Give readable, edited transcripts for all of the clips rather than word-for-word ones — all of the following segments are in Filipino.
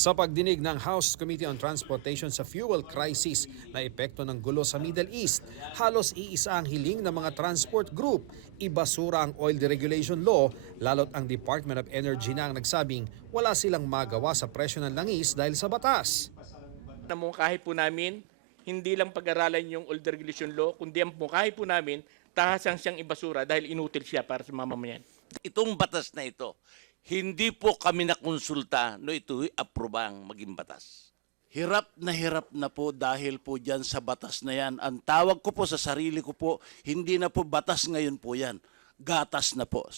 Sa pagdinig ng House Committee on Transportation sa fuel crisis na epekto ng gulo sa Middle East, halos iisa ang hiling ng mga transport group. Ibasura ang oil deregulation law, lalo't ang Department of Energy na ang nagsabing wala silang magawa sa presyo ng langis dahil sa batas. Namungkahi po namin, hindi lang pag-aralan yung oil deregulation law, kundi ang mungkahi po namin, tahasang siyang ibasura dahil inutil siya para sa mamamayan. Itong batas na ito, hindi po kami nakonsulta no ito aprobang maging batas. Hirap na po dahil po dyan sa batas na yan. Ang tawag ko po sa sarili ko po, hindi na po batas ngayon po yan. Gatas na po.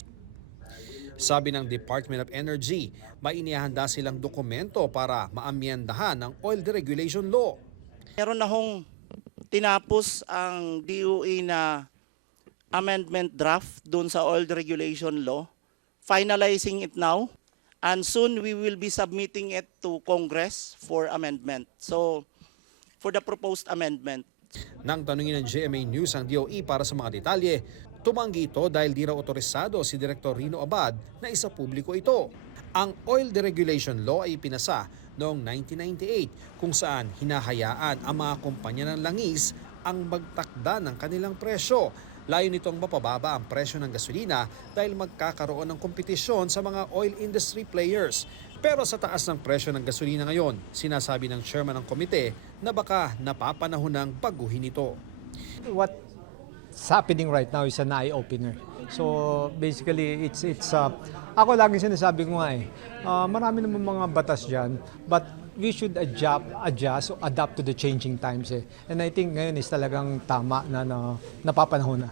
Sabi ng Department of Energy, may inihanda silang dokumento para maamyendahan ang oil deregulation law. Meron na hong tinapos ang DOE na amendment draft doon sa oil deregulation law. Finalizing it now, and soon we will be submitting it to Congress for amendment. So, for the proposed amendment. Nang tanungin ng GMA News ang DOE para sa mga detalye, tumanggi ito dahil di raw otorisado si Director Rino Abad na isa publiko ito. Ang Oil Deregulation Law ay pinasa noong 1998 kung saan hinahayaan ang mga kumpanya ng langis ang magtakda ng kanilang presyo. Layo nitong mapababa ang presyo ng gasolina dahil magkakaroon ng kompetisyon sa mga oil industry players. Pero sa taas ng presyo ng gasolina ngayon, sinasabi ng chairman ng komite na baka napapanahon ng baguhin ito. What's happening right now is an eye-opener. So basically, ako lagi sinasabi ko nga marami naman mga batas dyan, but we should adjust, adapt to the changing times. And I think ngayon is talagang tama na napapanahon na.